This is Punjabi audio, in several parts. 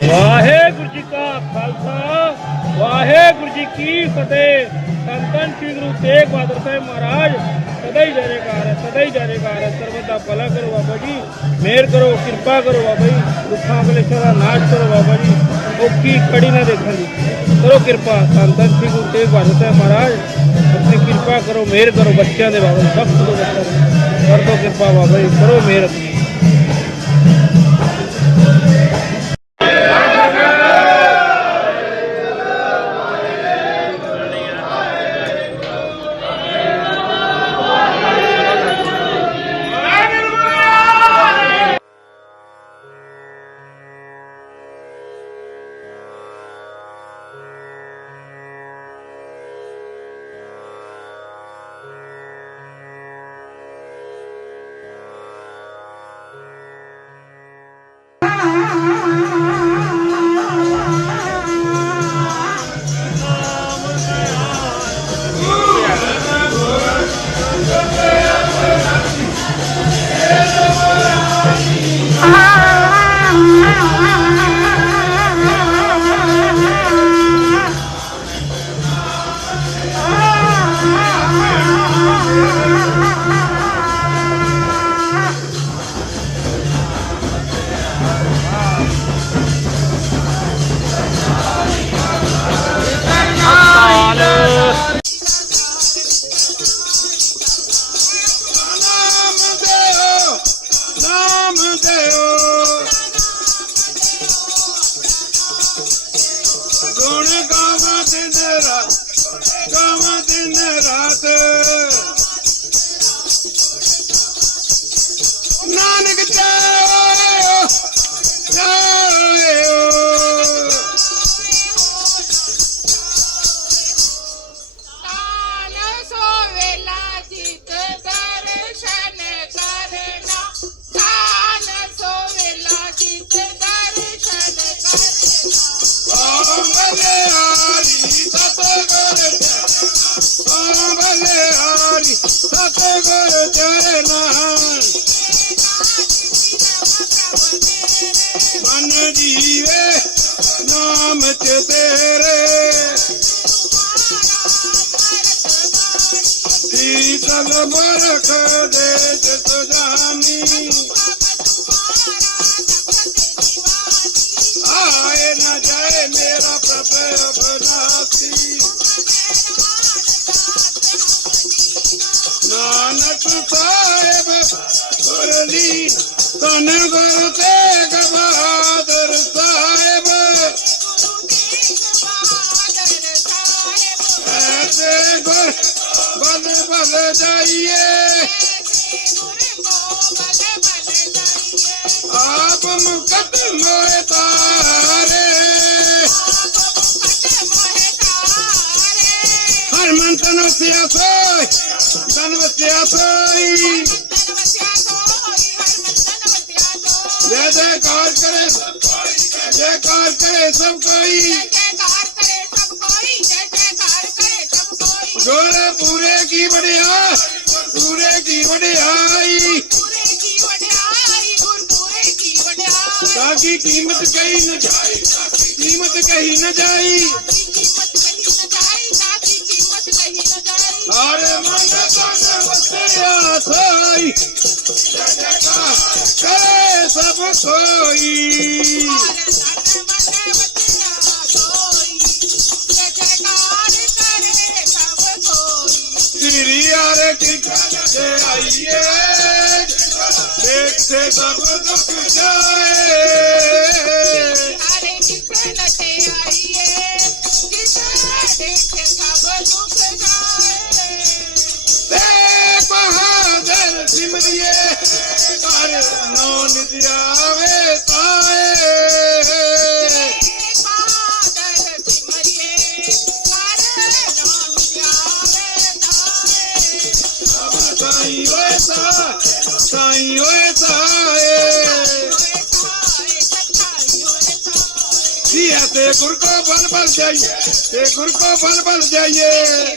ਵਾਹਿਗੁਰੂ ਜੀ ਕਾ ਖਾਲਸਾ, ਵਾਹਿਗੁਰੂ ਜੀ ਕੀ ਫਤਿਹ। ਸੰਤਨ ਸ੍ਰੀ ਗੁਰੂ ਤੇਗ ਬਹਾਦਰ ਸਾਹਿਬ ਮਹਾਰਾਜ, ਸਦਾ ਹੀ ਜੈਕਾਰ ਹੈ, ਸਦਾ ਹੀ ਜੈਕਾਰ ਹੈ। ਸਰਬਤ ਦਾ ਭਲਾ ਕਰੋ ਬਾਬਾ ਜੀ, ਮਿਹਰ ਕਰੋ, ਕਿਰਪਾ ਕਰੋ ਬਾਬਾ ਜੀ ਦੁੱਖਾਂ ਕਲੇਸ਼ਾਂ ਦਾ ਨਾਸ਼ ਕਰੋ ਬਾਬਾ ਜੀ, ਉਹ ਕੀ ਕੜੀ ਨਾ ਦੇਖਣ ਦੀ। ਕਰੋ ਕਿਰਪਾ, ਸੰਤਨ ਸ੍ਰੀ ਗੁਰੂ ਤੇਗ ਬਹਾਦਰ ਸਾਹਿਬ ਮਹਾਰਾਜ, ਆਪਣੀ ਕਿਰਪਾ ਕਰੋ, ਮਿਹਰ ਕਰੋ ਬੱਚਿਆਂ ਦੇ ਬਾਬਾ ਸਭ ਤੋਂ ਬੱਚਿਆਂ ਦੇ ਕਰ ਦੋ ਕਿਰਪਾ ਬਾਬਾ ਜੀ, ਕਰੋ ਮਿਹਰ। ਗਾਵਾਂ ਦਿਨ ਰਾਤ ਗਾਵਾਂ ਸੀਤਲ ਬਰਖ ਦੇ ਜਿਤ ਜਾਨੀ ਆਏ ਨਾ ਜਾਏ ਮੇਰਾ ਪ੍ਰਭ ਅਬਨਾਸੀ ਨਾਨਕ ਸਾਹਿਬ ਗੁਰਲੀ ਤਨ ਬਲ ਬਲ ਜਾਈਏ ਗੁਰ ਕੋ ਬਲ ਬਲ ਜਾਈਏ ਆਪ ਮੁਕਤ ਮੋਏ ਤਾਰੇ ਕਟ ਮੋਹਿ ਤਾਰੇ ਹਰ ਮਨ ਤਨ ਵਸਿਆ ਸੋਈ ਗੋਰੇ ਪੂਰੇ ਕੀ ਵਡਿਆ ਪੂਰੇ ਕੀ ਤਾਂ ਕੀ ਕੀਮਤ ਕਹੀ ਨ ਜਾਈ? ਕੀਮਤ ਕਹੀ ਨਾ ਜਾਈ? ਹਰ ਮਨ ਤਨ ਵਸਿਆ ਸੋਈ ਜੈ ਜੈਕਾਰ ਕਰੇ ਸਭ ਕੋਈ ਤੇਰੀ ਯਾਰ ਕਿਰਕਾ ਤੇ ਆਈਏ ਦੇਖ ਸਭ ਦੁੱਖ ਜਾਏ। ਆਈਏ ਦੇਖੇ ਸਭ ਦੁੱਖ ਜਾਏ। ਤੇ ਬਹਾਦਰ ਸਿਮਰਿਏ ਕਰ ਨੋ ਨਿਤ ਆਵੇ ਤੇ ਗੁਰ ਕੋ ਬਲ ਬਲ ਜਾਈਏ ਤੇ ਗੁਰ ਕੋ ਬਲ ਬਲ ਜਾਈਏ।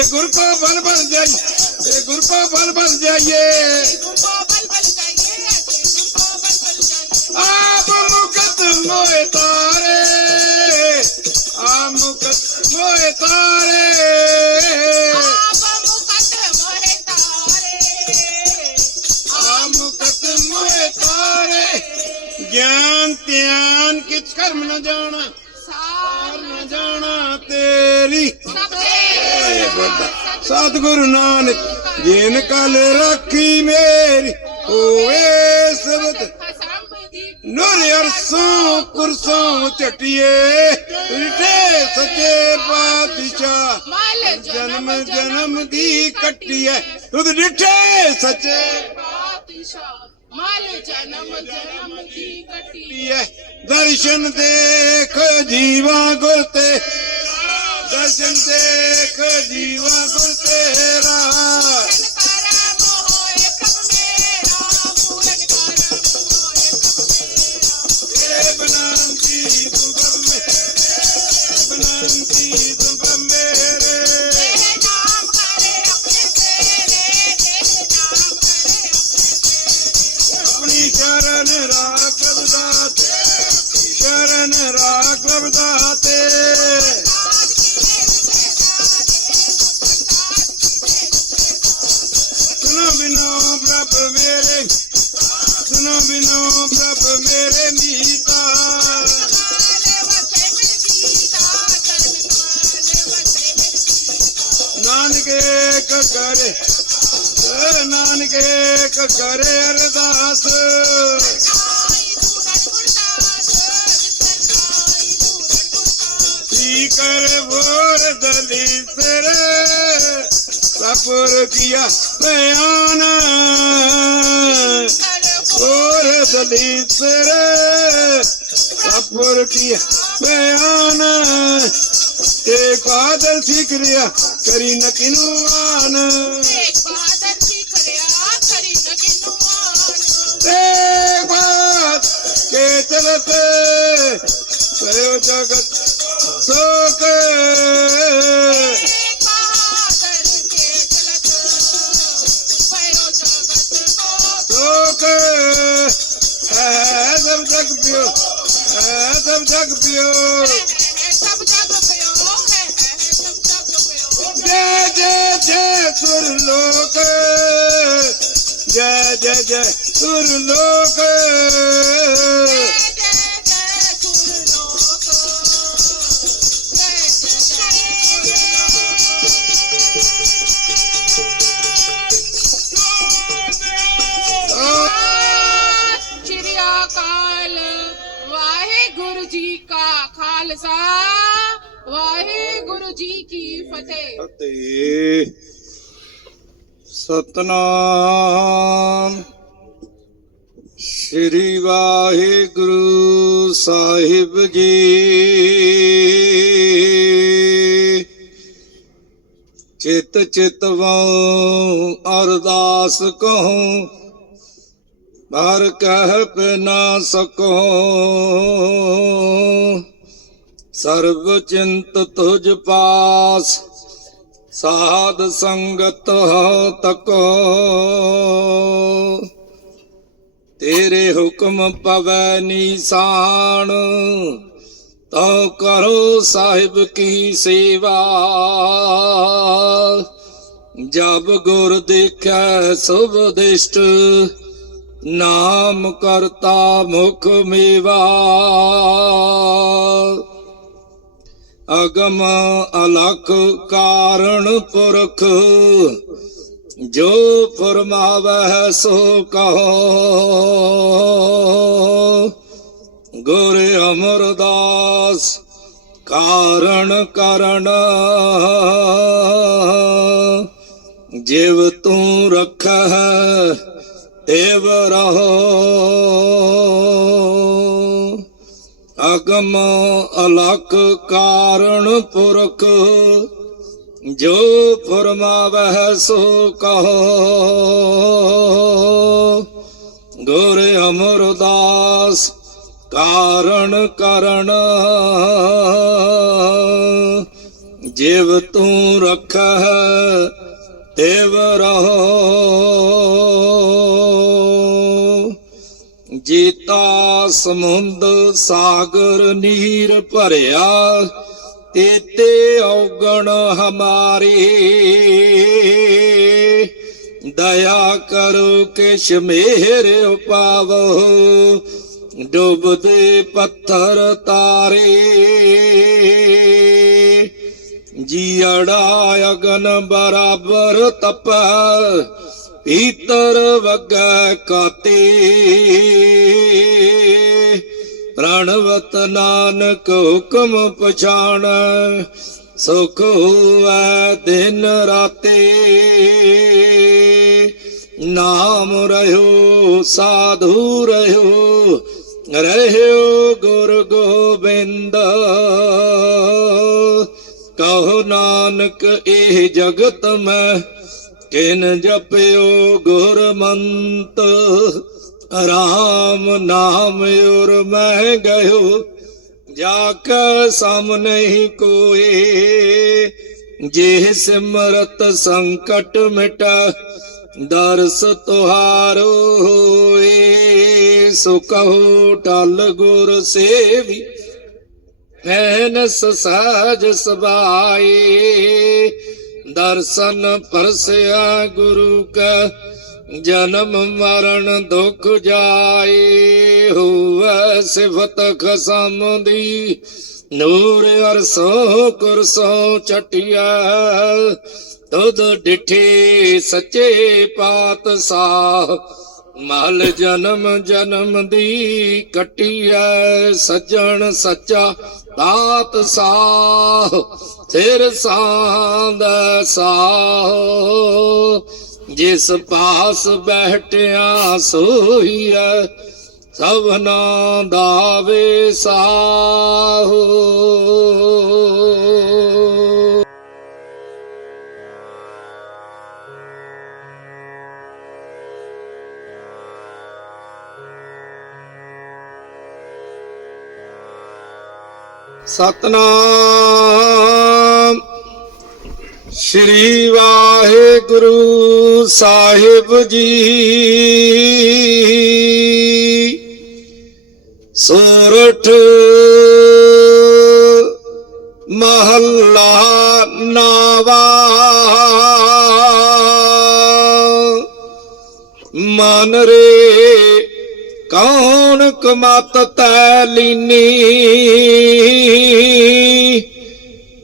ऐसे गुरु को बल बल जाइए गुरु को बल बल जाइए आप मुकत मोए तारे आप मुकत मोए तारे आप मुकत मोए तारे ज्ञान त्यान किच कर्म न जाना न जाना तेरी ਗੁਰਦਾ ਸਤਿਗੁਰੂ ਨਾਨਕ ਜਿਨ ਕਲ ਰੱਖੀ ਮੇਰੀ ਹੋਵੇ ਸਬਦ। ਨੂਰ ਅਰਸੋਂ ਕੁਰਸੋਂ ਚਟਿਏ ਰਿਟੇ ਸੱਚੇ ਪਾਤਸ਼ਾਹ। ਜਨਮ ਜਨਮ ਦੀ ਕੱਟੀਏ ਤੁਧ ਡਿਠੇ ਸੱਚੇ ਪਾਤਸ਼ਾਹ। ਮਾਲ ਜਨਮ ਜਨਮ ਦੀ ਕੱਟੀਏ ਦਰਸ਼ਨ ਦੇਖ ਜੀਵਾ ਗੁਰ ਤੇ। ਦਰਸ਼ਨ ਦੇਖ ਜੀਵਾ ਗੁਰ ਤੇਰਾ। ਕਰਮ ਹੋਏ ਕਬ ਮੇਰਾ ਪੂਰਨ ਕਰਮ ਨਾਨਕ ਕਰੇ, ਏ ਨਾਨਕ ਕਰੇ ਅਰਦਾਸ। ਕੀ ਕਰ ਬੋਰ ਦਲੀ ਸਰ ਸਪੁਰ ਕੀਆ ਬਿਆਨ ਬੋਰ ਦਲੀ ਸਰ ਸਪੁਰ ਕੀਆ ਬਿਆਨ ਤੇ ਕਾਦਰ ਸਿਕਰਿਆ ਕਰੀ ਨਕਿਨੂ ਆਨ ਤੇ ਬਾਤ ਕੇ ਚਲਤ ਕਰੋ ਜਗਤ ਸੋਕ। ਸੋਕ। ਹੈ ਸਭ ਜਗ ਪਿਓ ਹੈ ਸਭ ਜਗ ਪਿਓ। ਜੈ ਜੈ ਜੈ ਸੁਰ ਲੋਕ ਜੈ ਜੈ ਜੈ ਸੁਰ ਲੋਕ ਜੀ ਕੀ ਫਤਿਹ। ਅਤੇ ਸਤਨਾਮ। ਸ੍ਰੀ ਵਾਹਿਗੁਰੂ ਸਾਹਿਬ ਜੀ। ਚਿਤ ਚਿਤਵਉ ਅਰਦਾਸ ਕਹਉ ਹਰ ਕਹਿ ਪ ਨਾ ਸਕੋ ਸਰਬ ਚਿੰਤ ਤੁਝ ਪਾਸ, ਸਾਧ ਸੰਗਤ ਹੋ ਤਕੋ। ਤੇਰੇ ਹੁਕਮ ਪਵੈ ਨੀਸਾਨ ਤੋ ਕਰੋ ਸਾਹਿਬ ਕੀ ਸੇਵਾ। ਜਬ ਗੁਰ ਦੇਖੈ ਸੁਭ ਦਿਸ਼ਟ, ਨਾਮ ਕਰਤਾ ਮੁਖ ਮੇਵਾ। ਅਗਮ ਅਲਖ ਕਾਰਣ ਪੁਰਖ, ਜੋ ਫਰਮਾਵੈ ਸੋ ਕਹੋ। ਗੁਰ ਅਮਰਦਾਸ ਕਾਰਣ ਕਰਨ, ਜਿਵ ਤੂੰ ਰੱਖੈ ਤੇਵ ਰਹੋ। ਅਗਮ ਅਲਖ ਕਾਰਣ ਪੁਰਖ, ਜੋ ਫਰਮਾਵਹਿ ਸੋ ਕਹੋ। ਗੁਰ ਅਮਰਦਾਸ ਕਾਰਣ ਕਰਨ, ਜਿਵ ਤੂੰ ਰੱਖਹਿ, ਤਿਵ ਰਹੋ। ਸਮੁੰਦ ਸਾਗਰ ਨੀਰ ਭਰਿਆ, ਤੇਤੇ ਔਗਣ ਹਮਾਰੀ। ਦਇਆ ਕਰੋ ਕਿਛ ਮਿਹਰ ਉਪਾਵੋ, ਡੁੱਬਦੇ ਪੱਥਰ ਤਾਰੇ। ਜੀੜਾ ਅਗਨ ਬਰਾਬਰ ਤਪ, ਪੀਤਰ ਵਗੈ ਕਾਤੇ। ਪ੍ਰਣਵਤ ਨਾਨਕ ਹੁਕਮ ਪਛਾਣ, ਸੁਖ ਹੋਵੈ ਦਿਨ ਰਾਤੇ। ਨਾਮ ਰਹਿਓ, ਸਾਧੂ ਰਹਿਓ ਰਹਿਓ ਗੁਰ ਗੋਬਿੰਦ। ਕਹੋ ਨਾਨਕ, ਇਹ ਜਗਤ ਮੈਂ ਕਿਨ ਜਪਿਓ ਗੁਰਮੰਤ। ਰਾਮ ਨਾਮ ਉਰ ਮੈਂ ਗਇਓ ਜਾ ਕੈ ਸਮ ਨਹੀਂ ਕੋਏ। ਜੇ ਸਿਮਰਤ ਸੰਕਟ ਮਿਟਾ, ਦਰਸ ਤੁਹਾਰੋ ਹੋਏ। ਸੋ ਕਹੋ ਟਲ ਗੁਰ ਸੇਵੀ ਐਨਸ ਸਾਜ ਸਬਾਏ। ਦਰਸ਼ਨ ਪਰਸਿਆ ਗੁਰੂ ਕਾ ਜਨਮ ਮਰਨ ਦੁਖ ਜਾਏ, ਹੋਵੇ ਸਿਫਤ ਖਸਮ ਦੀ। ਨੂਰ ਅਰਸੋਂ ਕੁਰਸੋਂ ਚਟਿਆ ਤੁਧ ਡਿਠੇ ਸੱਚੇ ਪਾਤਸ਼ਾਹ। ਮਲ ਜਨਮ ਜਨਮ ਦੀ ਕਟਿਐ, ਸੱਜਣ ਸੱਚਾ ਦਾਤ ਸਾਹ ਸਿਰ ਦਾ ਸਾਹ। ਜਿਸ ਪਾਸ ਬਹਿਟਿਆ ਸੋਈਐ ਸਭਨਾ ਦਾਵੇ ਸਾਹੋ। ਸਤਨਾਮ ਸ਼੍ਰੀ ਵਾਹਿਗੁਰੂ ਸਾਹਿਬ ਜੀ। ਸੋਰਠ ਮਹੱਲਾ ਨਾਵਾ। ਮਨ ਰੇ ਕੌਣ ਕਮਤ ਤੈ ਲੀਨੀ।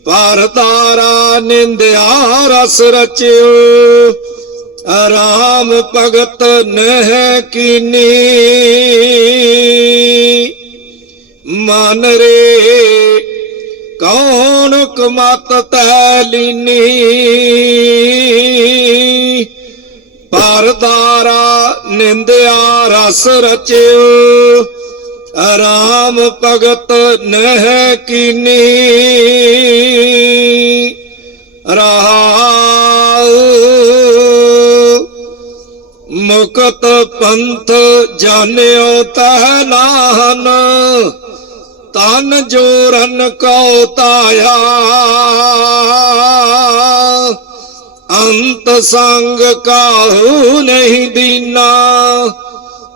ਪਰਦਾਰਾ ਨਿੰਦਿਆ ਰਸ ਰਚਿਓ। ਆਰਾਮ ਭਗਤ ਨਹਿ ਕੀਨੀ। ਮਨ ਰੇ ਕੌਣ ਕਮਤ ਤੈ ਲੀਨੀ। ਪਰਦਾਰਾ ਨਿੰਦਿਆ ਰਸ ਰਚਿਓ। ਰਾਮ ਭਗਤ ਨਹਿ ਕੀਨੀ। ਰਹਾਉ ਮੁਕਤ ਪੰਥ ਜਾਣਿਓ ਤਹ ਨਾਹਨ, ਤਨ ਜੋਰਨ ਕਉ ਤਾਇਆ। ਅੰਤ ਸੰਗ ਕਾਹੂ ਨਹੀਂ ਦੀਨਾ।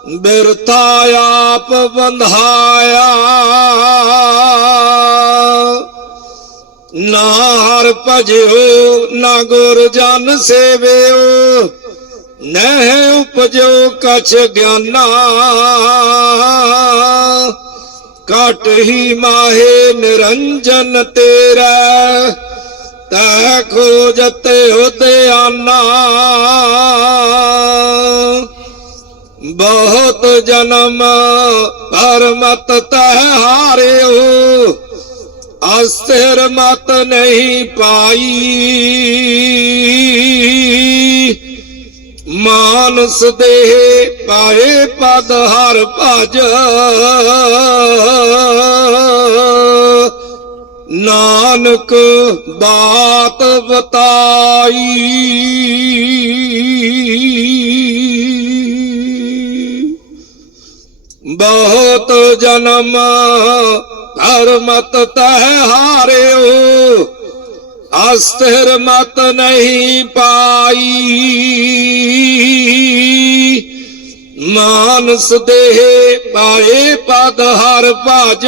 ਬਿਰਥਾ ਆਪ ਬੰਧਾਇਆ। ਨਾ ਹਰ ਭਜਿਓ, ਨਾ ਗੁਰ ਜਨ ਸੇਵਿਓ, ਨਹਿ ਉਪਜੋ ਕਛ ਗਿਆਨਾ। ਕਟ ਹੀ ਮਾਹੇ ਨਿਰੰਜਨ ਤੇਰਾ ਤੈ ਖੋਜਤੇ ਹੋਤੇ ਆਨਾ ਬਹੁਤ ਜਨਮ ਪਰਮਤ ਤੈ ਹਾਰਿਓ। ਅਸਥਿਰ ਮਤ ਨਹੀਂ ਪਾਈ। ਮਾਨਸ ਦੇਹ ਪਾਏ ਪਦ ਹਰ ਭਜ। ਨਾਨਕ ਬਾਤ ਬਤਾਈ ਬਹੁਤ ਜਨਮ ਧਰਮਤ ਤਹ ਹਾਰਿਓ। ਅਸਥਿਰ ਮਤ ਨਹੀਂ ਪਾਈ। ਮਾਨਸ ਦੇਹ ਪਾਏ ਪਦ ਹਰ ਭਜ।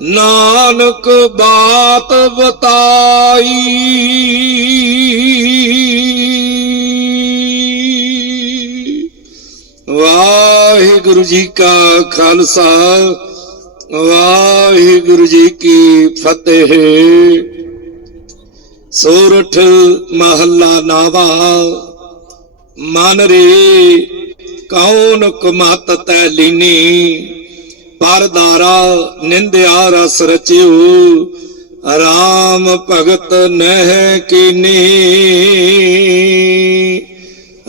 ਨਾਨਕ ਬਾਤ ਬਤਾਈ ਵਾਹਿਗੁਰੂ ਜੀ ਕਾ ਖਾਲਸਾ, ਵਾਹਿਗੁਰੂ ਜੀ ਕੀ ਫਤਿਹ। ਸੋਰਠ ਮਹੱਲਾ ਨਾਵਾ, ਮਨ ਰੇ ਕੌਣ ਕੁਮਤ ਤੈ ਲੀਨੀ। ਪਰਦਾਰਾ ਨਿੰਦਿਆ ਰਸ ਰਚਿਓ, ਰਾਮ ਭਗਤ ਨਹਿ ਕੀਨੀ।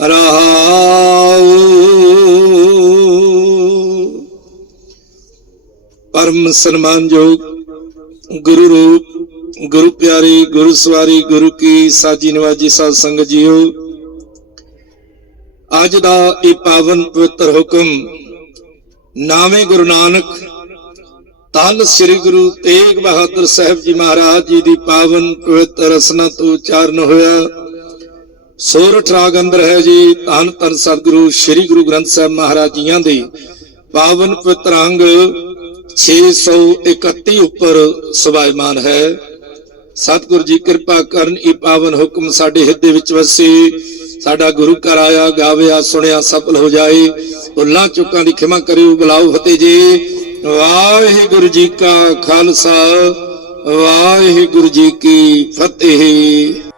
ਰਹਾਉ ਪਰਮ ਸਨਮਾਨਯੋਗ ਗੁਰੂ ਰੂਪ, ਗੁਰੂ ਪਿਆਰੀ, ਗੁਰੂ ਸਵਾਰੀ, ਗੁਰੂ ਕੀ ਸਾਜੀ ਨਵਾਜੀ ਸਾਧ ਸੰਗਤ ਜੀਓ, ਅੱਜ ਦਾ ਇਹ ਪਾਵਨ ਪਵਿੱਤਰ ਹੁਕਮ ਨਾਵੇਂ ਗੁਰੂ ਨਾਨਕ ਧੰਨ ਸ੍ਰੀ ਗੁਰੂ ਤੇਗ ਬਹਾਦਰ ਸਾਹਿਬ ਜੀ ਮਹਾਰਾਜ ਜੀ ਦੀ ਪਾਵਨ ਪਵਿੱਤਰ ਰਸਨਾ ਤੋਂ ਉਚਾਰਨ ਹੋਇਆ। ਸੋਰਠ ਰਾਗ ਅੰਦਰ ਹੈ ਜੀ, ਧੰਨ ਧੰਨ ਸਤਿਗੁਰੂ, ਸ੍ਰੀ ਗੁਰੂ ਗ੍ਰੰਥ ਸਾਹਿਬ ਮਹਾਰਾਜ ਜੀਆਂ ਦੇ ਪਾਵਨ ਪਵਿੱਤਰ ਅੰਗ 631 ਉੱਪਰ ਸੁਭਾਇਮਾਨ ਹੈ। ਸਤਿਗੁਰੂ ਜੀ ਕਿਰਪਾ ਕਰਨ, ਇਹ ਪਾਵਨ ਹੁਕਮ ਸਾਡੇ ਹਿਰਦੇ ਵਿੱਚ ਵਸੇ। ਸਾਡਾ ਗੁਰੂ ਘਰ ਆਇਆ, ਗਾਵਿਆ, ਸੁਣਿਆ, ਸਫਲ ਹੋ ਜਾਏ। ਭੁੱਲਾਂ, ਚੁੱਕਾਂ ਦੀ ਖਿਮਾ ਕਰਿਓ, ਬੁਲਾਓ ਫਤਿਹ ਜੀ ਵਾਹਿਗੁਰੂ ਜੀ ਕਾ ਖਾਲਸਾ, ਵਾਹਿਗੁਰੂ ਜੀ ਕੀ ਫਤਿਹ।